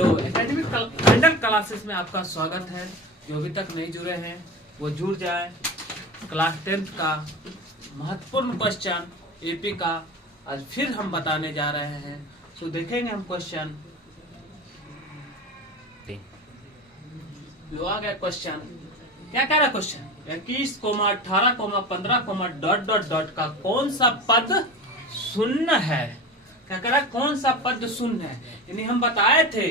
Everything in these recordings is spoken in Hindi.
हेलो एकेडमिक फंडल क्लासेस में आपका स्वागत है। जो अभी तक नहीं जुड़े हैं वो जुड़ जाए। क्लास 10th का महत्वपूर्ण क्वेश्चन एपी का आज फिर हम बताने जा रहे हैं। तो देखेंगे हम क्वेश्चन। लो आ गया क्वेश्चन। क्या कह रहा है क्वेश्चन? 21, 18, 15, डॉट डॉट डॉट का कौन सा पद शून्य है? क्या कह रहा है? कौन सा पद शून्य है? यानी हम बताए थे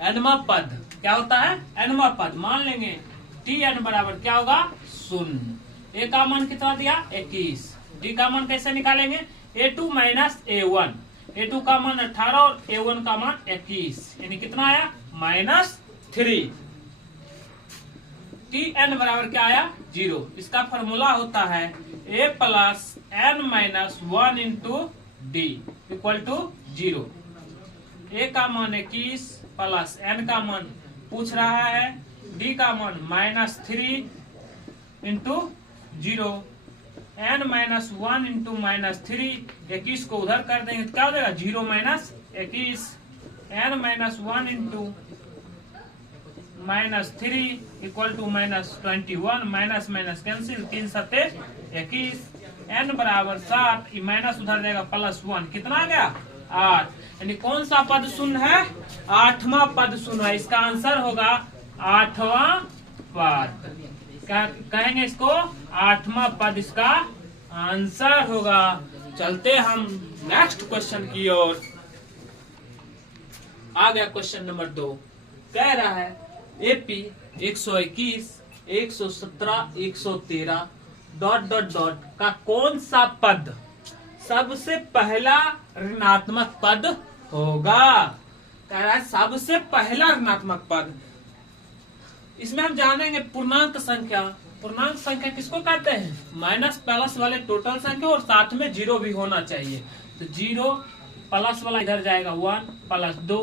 एनमा पद क्या होता है? एनमा पद मान लेंगे टी एन बराबर क्या होगा? शून्य। ए का मान कितना दिया? 21। डी का मान कैसे निकालेंगे? A2 minus A1। A2 का मान 18 और A1 का मान 21, यानी कितना आया? -3। टी एन बराबर क्या आया? 0। इसका फॉर्मूला होता है A plus N minus 1 into D equal to 0। A का मान 21 प्लस एन का मान पूछ रहा है, डी का मान -3 इंटू 0। एन माइनस 1 इंटू -3, 21 को उधर कर देंगे तो क्या हो जाएगा? 0 minus 21। N minus 1 into -3 equal to -21। Minus minus cancel, 3 सत्ते 21। एन बराबर 7, माइनस उधर जाएगा +1, कितना आ गया? 8। यानी कौन सा पद शून्य है? 8वां पद शून्य है। इसका आंसर होगा 8वां पद। क्या कहेंगे इसको? 8वां पद इसका आंसर होगा। चलते हम नेक्स्ट क्वेश्चन की ओर। आ गया क्वेश्चन नंबर 2। कह रहा है एपी 121, 117, 113 डॉट डॉट डॉट का कौन सा पद सबसे पहला ऋणात्मक पद होगा? कह रहा है सबसे पहला ऋणात्मक पद। इसमें हम जानेंगे पूर्णांक संख्या। पूर्णांक संख्या किसको कहते हैं? माइनस प्लस वाले टोटल संख्या और साथ में 0 भी होना चाहिए। तो 0 प्लस वाला इधर जाएगा 1 प्लस 2,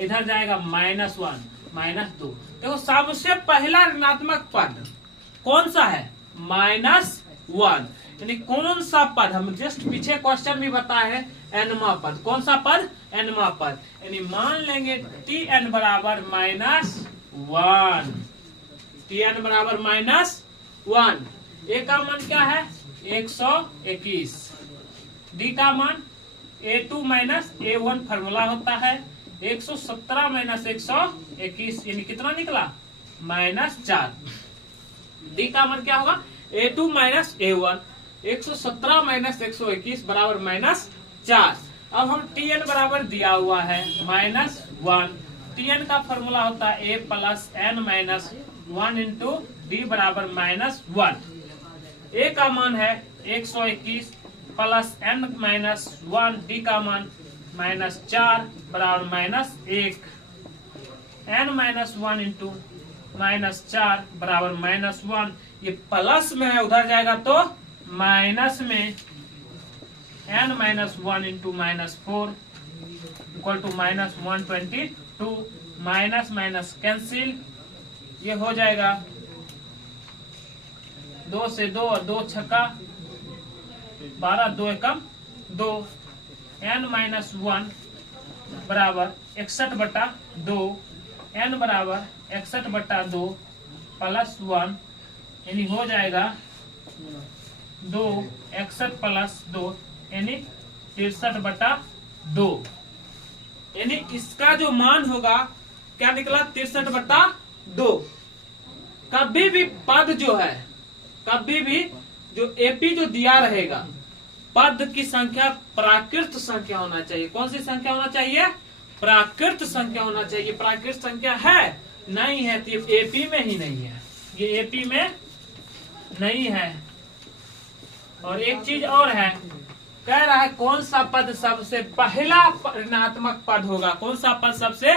इधर जाएगा -1 -2। देखो सबसे पहला ऋणात्मक पद कौन सा है? -1। यानी कौन सा पद? हम जस्ट पीछे क्वेश्चन में बताए हैं एनमा पद। कौन सा पद? एनमा पद। यानी मान लेंगे टी एन बराबर -1। टी एन बराबर -1। ए का मान क्या है? 121। डी का मान A2 माइनस A1 फॉर्मूला होता है 117 माइनस 121, यानी कितना निकला? -4। डी का मान क्या होगा? A2 minus A1। 117 माइनस 121 बराबर -4। अब हम Tn बराबर दिया हुआ है -1। Tn का फॉर्मूला होता है A plus N minus 1 into D बराबर -1। A का मान है 121 प्लस N माइनस 1, डी का मान -4 बराबर -1। N माइनस 1 इंटू -4 बराबर -1। ये प्लस में है, उधर जाएगा तो माइनस में। n minus 1 into -4 equal to -122। Minus minus cancel, ये हो जाएगा 2 से 2 और 2 छक्का 12, 2 एकम 2। n माइनस 1 बराबर 61/2। n बराबर 61/2 प्लस 1, यानी हो जाएगा 2। 61 प्लस 2 यानी 63/2। यानी इसका जो मान होगा क्या निकला? 63/2। कभी भी पद जो है, कभी भी जो एपी जो दिया रहेगा, पद की संख्या प्राकृत संख्या होना चाहिए। कौन सी संख्या होना चाहिए? प्राकृत संख्या होना चाहिए। प्राकृत संख्या है नहीं है तो ये एपी में ही नहीं है, ये एपी में नहीं है। और एक चीज और है, कह रहा है कौन सा पद सबसे पहला ऋणात्मक पद होगा? कौन सा पद सबसे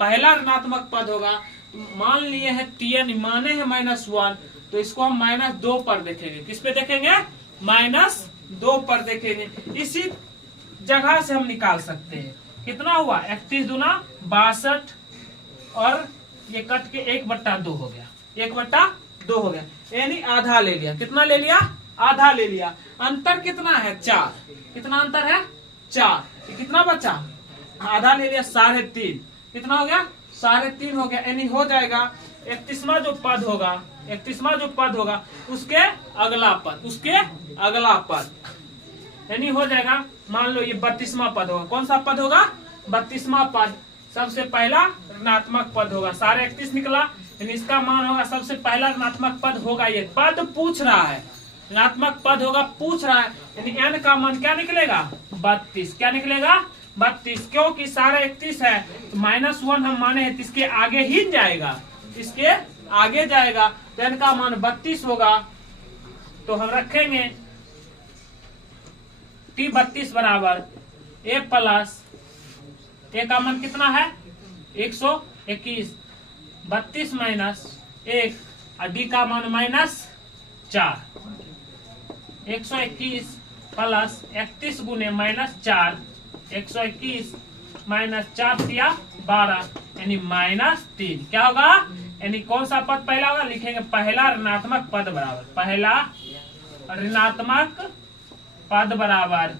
पहला ऋणात्मक पद होगा? मान लिए है Tn माने है -1, तो इसको हम -2 पर देखेंगे। किस पे देखेंगे? -2 पर देखेंगे। इसी जगह से हम निकाल सकते हैं। कितना हुआ? 31 दूना 62 और ये कट के 1/2 हो गया। 1/2 हो गया, यानी आधा ले लिया। कितना ले लिया? आधा ले लिया। अंतर कितना है? 4। कितना अंतर है? 4। कितना बचा? आधा ले लिया 3.5। कितना हो गया 3.5 हो गया, यानी हो जाएगा 31वां जो पद होगा, 31वां जो पद होगा उसके अगला पद, यानी हो जाएगा, मान लो ये 32वां पद होगा। कौन सा पद होगा? 32वां पद। सबसे पहला ऋणात्मक पद होगा, 31.5 निकला, यानी इसका मान होगा सबसे पहला ऋणात्मक पद होगा। ये पद पूछ रहा है, ऋणात्मक पद होगा, पूछ रहा है, यानी n का मान क्या निकलेगा? 32। क्या निकलेगा? 32। क्योंकि 31.5 है तो -1 हम माने हैं, इसके आगे ही जाएगा, इसके आगे जाएगा, तो n का मान 32 होगा। तो हम रखेंगे T32 बराबर a प्लस a का मान कितना है? 121, 32 माइनस 1 और d का मान -4, 121 प्लस 31 गुने -4, 121 -4 दिया 12, यानी -3। क्या होगा? यानी कौन सा पद पहला होगा? लिखेंगे पहला ऋणात्मक पद बराबर, पहला ऋणात्मक पद बराबर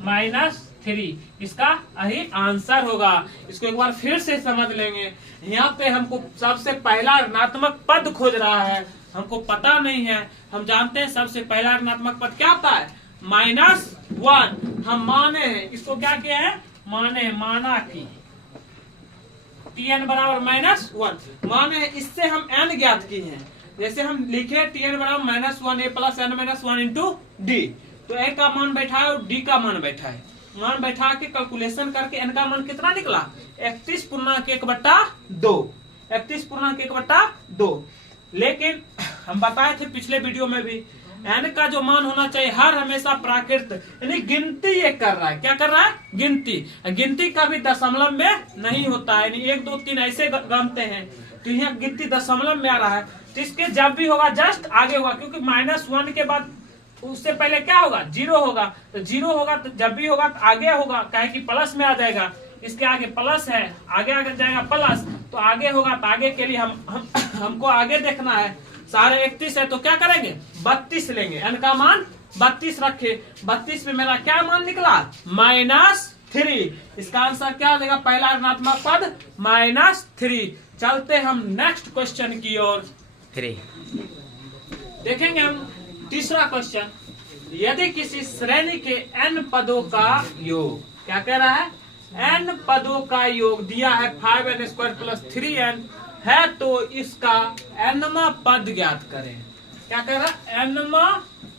-3। इसका यही आंसर होगा। इसको एक बार फिर से समझ लेंगे। यहाँ पे हमको सबसे पहला ऋणात्मक पद खोज रहा है, हमको पता नहीं है। हम जानते हैं सबसे पहला ऋणात्मक पद क्या होता है? -1। हम माने हैं, इसको क्या किया है? माना कि Tn बराबर -1 माने हैं, इससे हम n ज्ञात किए हैं। जैसे हम लिखे Tn बराबर -1 a plus n -1 into D, तो a का मान बैठा है और d का मान बैठा है। मान बैठा के कैलकुलेशन करके n का मान कितना निकला? 31.1/2, 31.1/2। लेकिन हम बताए थे पिछले वीडियो में भी, n का जो मान होना चाहिए हर हमेशा प्राकृत, यानी गिनती ये कर रहा है। क्या कर रहा है? गिनती का भी दशमलव में नहीं होता है, यानी 1 2 3 ऐसे गनते हैं, तो यहाँ गिनती दशमलव में आ रहा है। तो इसके जब भी होगा जस्ट आगे होगा, क्योंकि -1 के बाद उससे पहले क्या होगा? 0 होगा, तो 0 होगा तो जब भी होगा तो आगे होगा, काहे कि प्लस में आ जाएगा। इसके आगे प्लस है, आगे जाएगा प्लस, तो आगे होगा, तो आगे के लिए हमको आगे देखना है। 31.5 है तो क्या करेंगे? 32 लेंगे, n का मान 32 रखे। 32 में मेरा क्या मान निकला? -3। इसका आंसर क्या हो जाएगा? पहला ऋणात्मक पद -3। चलते हम नेक्स्ट क्वेश्चन की ओर। देखेंगे हम तीसरा क्वेश्चन। यदि किसी श्रेणी के n पदों का योग, क्या कह रहा है? n पदों का योग दिया है 5n² प्लस 3n है, तो इसका nवां पद ज्ञात करें। क्या कह रहा है? nवां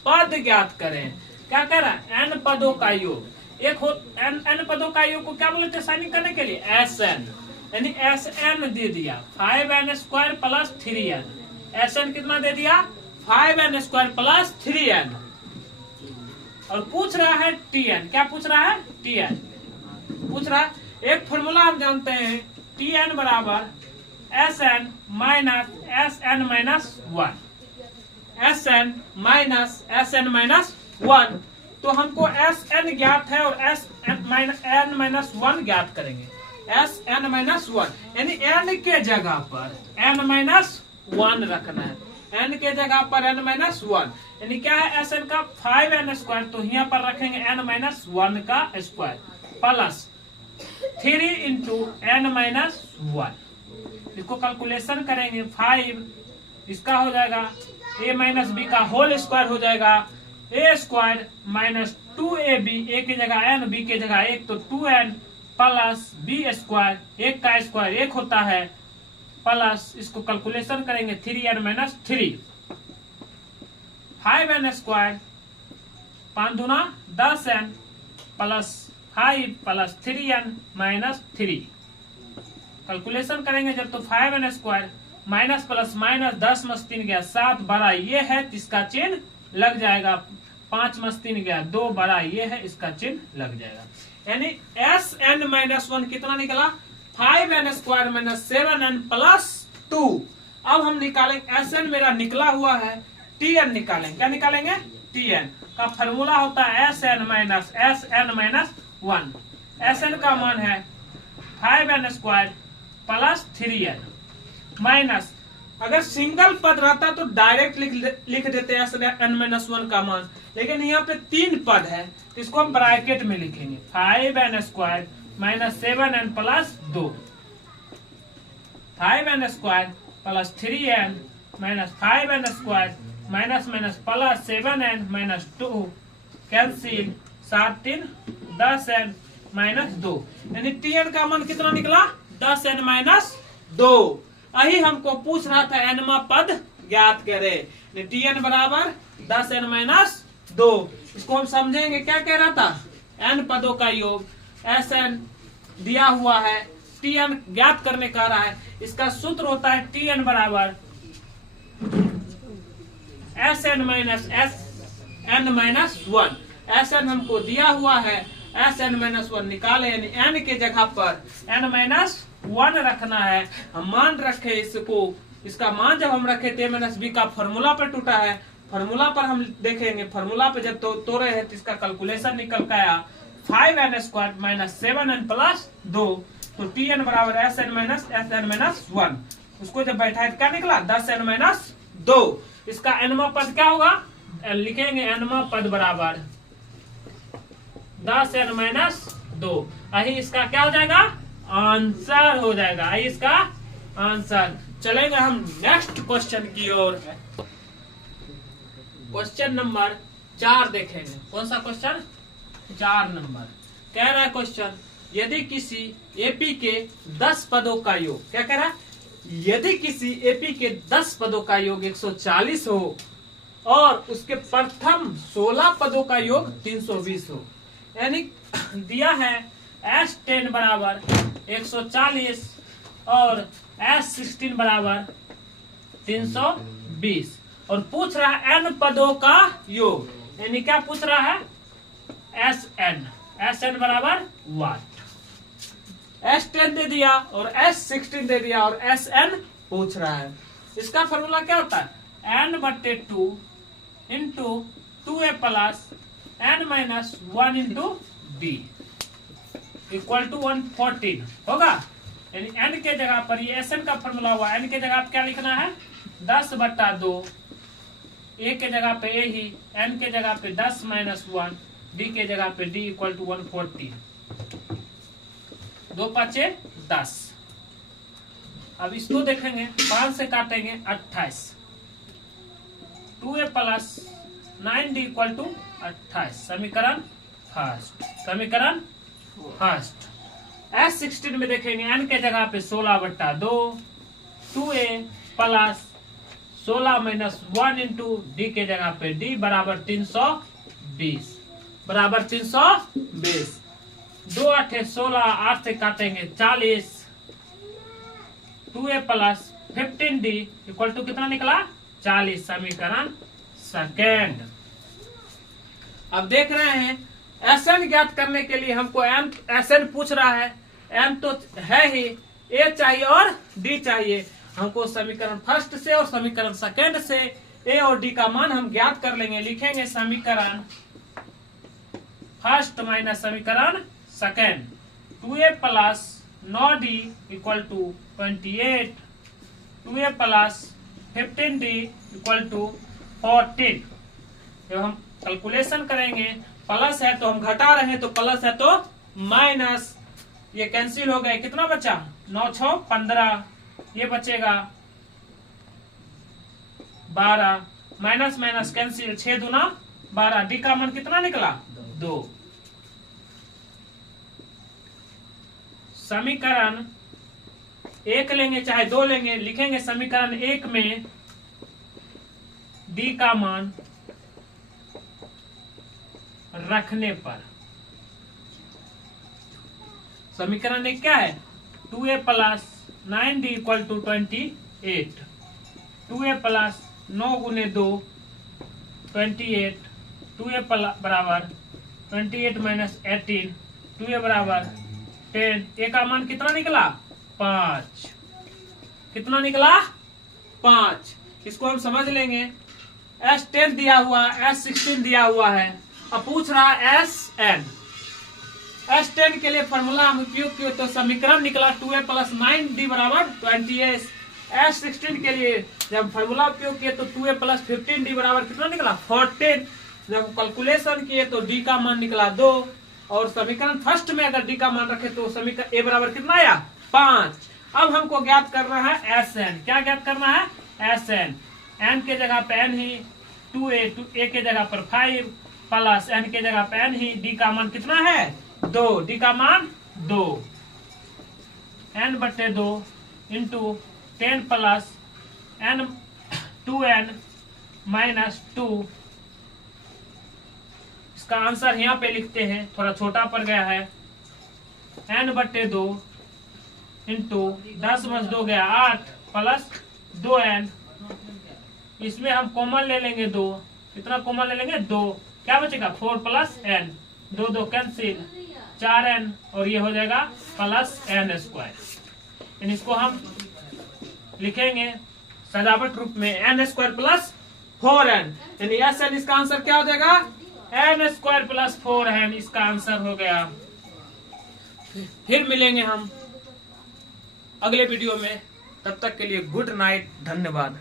पद ज्ञात करें। क्या कह रहा है? n पदों का योग। एक हो n पदों का योग को क्या बोलते हैं साइनिंग करने के लिए? Sn, यानी Sn दे दिया 5n² प्लस 3n। Sn कितना दे दिया? 5n² plus 3n। और पूछ रहा है Tn। क्या पूछ रहा है? Tn पूछ रहा है। एक फॉर्मूला हम जानते हैं, Tn बराबर Sn minus Sn minus 1, Sn minus Sn minus 1। तो हमको Sn ज्ञात है और Sn माइनस 1 ज्ञात करेंगे। Sn माइनस 1, यानी n के जगह पर n माइनस 1 रखना है। n के जगह पर n माइनस 1, यानी क्या है? Sn का 5n², तो यहाँ पर रखेंगे n माइनस 1 का square plus 3 into n minus 1। इसको कैलकुलेशन करेंगे, 5 इसका हो जाएगा a माइनस बी का होल स्क्वायर हो जाएगा, a² माइनस 2ab, a की जगह n, b की जगह 1, तो 2n प्लस b², 1 का स्क्वायर 1 होता है, प्लस इसको कैलकुलेशन करेंगे 3n माइनस 3, 5n² 5 दूना 10n plus 5 plus 3n minus 3। Calculation करेंगे जब, तो 5n² माइनस प्लस माइनस 10 में 3 गया 7 बड़ा ये है, इसका चिन्ह लग जाएगा। 5 में 3 गया 2 बड़ा ये है, इसका चिन्ह लग जाएगा। यानी Sn माइनस 1 कितना निकला? 5n² minus 7n plus 2। अब हम निकालेंगे, Sn मेरा निकला हुआ है, Tn निकालेंगे। क्या निकालेंगे? Tn का फॉर्मूला होता है Sn माइनस 1। Sn का मान है 5n² प्लस 3n माइनस, अगर सिंगल पद रहता तो डायरेक्ट लिख देते हैं Sn माइनस 1 का मान, लेकिन यहाँ पे 3 पद है, इसको हम ब्रैकेट में लिखेंगे। 5n² minus 7n plus 2, 5n square plus 3n minus 5n square minus minus plus 7n minus 2 cancel 7 3 10n minus 2, यानी tn का मान कितना निकला 10n माइनस 2। यही हमको पूछ रहा था nवा पद ज्ञात करे, tn बराबर 10n माइनस 2। इसको हम समझेंगे, क्या कह रहा था, n पदों का योग Sn दिया हुआ है, tn ज्ञात करने का रहा है। इसका सूत्र होता है tn बराबर Sn minus Sn minus 1। Sn हमको दिया हुआ है, Sn माइनस 1 निकाले, यानी n के जगह पर n माइनस 1 रखना है। हम मान रखे इसको, इसका मान जब हम रखे तो माइनस बी का फॉर्मूला पर टूटा है, फॉर्मूला पर हम देखेंगे, फॉर्मूला पे जब तोड़े हैं तो इसका कैलकुलेशन निकल के आया 5n square minus 7n plus 2, तो tn बराबर Sn माइनस Sn माइनस 1। उसको जब बैठाए तो क्या निकला 10n माइनस 2। इसका nवा पद क्या होगा, लिखेंगे nवा पद बराबर 10n माइनस 2। यही इसका क्या हो जाएगा, आंसर हो जाएगा, यही इसका आंसर। चलेंगे हम नेक्स्ट क्वेश्चन की ओर। क्वेश्चन नंबर 4 देखेंगे। कौन सा क्वेश्चन, 4 नंबर। कह रहा है क्वेश्चन, यदि किसी एपी के 10 पदों का योग, क्या कह रहा है, यदि किसी एपी के 10 पदों का योग 140 हो और उसके प्रथम 16 पदों का योग 320 हो, यानी दिया है S10 बराबर 140 और S16 बराबर 320 और पूछ रहा है n पदों का योग, यानी क्या पूछ रहा है, Sn बराबर वाट। S10 दे दिया और S16 दे दिया और Sn पूछ रहा है। इसका फॉर्मूला क्या होता है, n/2 into 2a plus n minus 1 into b equal to 114 होगा। यानी n के जगह पर ये Sn का फॉर्मूला हुआ, n के जगह पर क्या लिखना है 10/2, a के जगह पे a ही, n के जगह पे 10 माइनस 1, d के जगह पे d इक्वल टू 140, 2 5 10। अब इसको देखेंगे, 5 से काटेंगे 28, 2a plus 9d equal to 28, समीकरण फर्स्ट, समीकरण फर्स्ट। S16 में देखेंगे n के जगह पे 16/2, 2a plus 16 minus 1 into D के जगह पे d बराबर 320, बराबर 320। 2 8 16, 8 से काटेंगे 40, 2a plus 15d equal to कितना निकला 40, समीकरण सेकेंड। अब देख रहे हैं Sn ज्ञात करने के लिए हमको Sn पूछ रहा है, n तो है ही, a चाहिए और d चाहिए। हमको समीकरण फर्स्ट से और समीकरण सेकेंड से a और d का मान हम ज्ञात कर लेंगे। लिखेंगे समीकरण फर्स्ट माइनस समीकरण second, 2a plus 9d equal to 28, 2a plus 15d equal to 14। जब हम कैलकुलेशन करेंगे, प्लस है तो हम घटा रहे हैं तो प्लस है तो माइनस, ये कैंसिल हो गए, कितना बचा 9 6 15, ये बचेगा 12, माइनस माइनस कैंसिल, 6 दूना 12, डी का मान कितना निकला 2। समीकरण 1 लेंगे चाहे 2 लेंगे, लिखेंगे समीकरण 1 में डी का मान रखने पर, समीकरण 1 क्या है 2a plus 9d equal to 28, 2a plus 9 गुने 2 28, 2a बराबर 28 माइनस 18, 2a बराबर 10, a का मान कितना निकला 5, कितना निकला 5। इसको हम समझ लेंगे, S10 दिया हुआ, S16 दिया हुआ है, अब पूछ रहा है Sn। S10 के लिए फॉर्मूला हम उपयोग किए तो समीकरण निकला 2a प्लस 9d बराबर 28। S16 के लिए जब फॉर्मूला उपयोग किए तो 2a प्लस 15d बराबर कितना निकला 14। जब कैलकुलेशन किए तो d का मान निकला 2 और समीकरण फर्स्ट में अगर डी का मान रखे तो समीकरण ए बराबर कितना आया 5। अब हमको ज्ञात करना है एस एन। क्या ज्ञात करना है एस एन। एन के जगह पे एन ही 2a, 2a के जगह पर 5 प्लस एन के जगह पे एन ही, डी का मान कितना है 2, डी का मान 2, n/2 into 10 plus n 2n minus 2। इसका आंसर यहाँ पे लिखते हैं, थोड़ा छोटा पड़ गया है, n/2 इंटू 10 + 2 गया 8 प्लस 2n। इसमें हम कॉमन ले लेंगे 2, कितना कॉमन ले लेंगे 2, क्या बचेगा 4 प्लस n, 2 2 कैंसिल 4n और ये हो जाएगा प्लस n²। इसको हम लिखेंगे सजावट रूप में n² प्लस 4n, यानी एस एन इसका आंसर क्या हो जाएगा n² प्लस 4n इसका आंसर हो गया। फिर मिलेंगे हम अगले वीडियो में, तब तक के लिए गुड नाइट, धन्यवाद।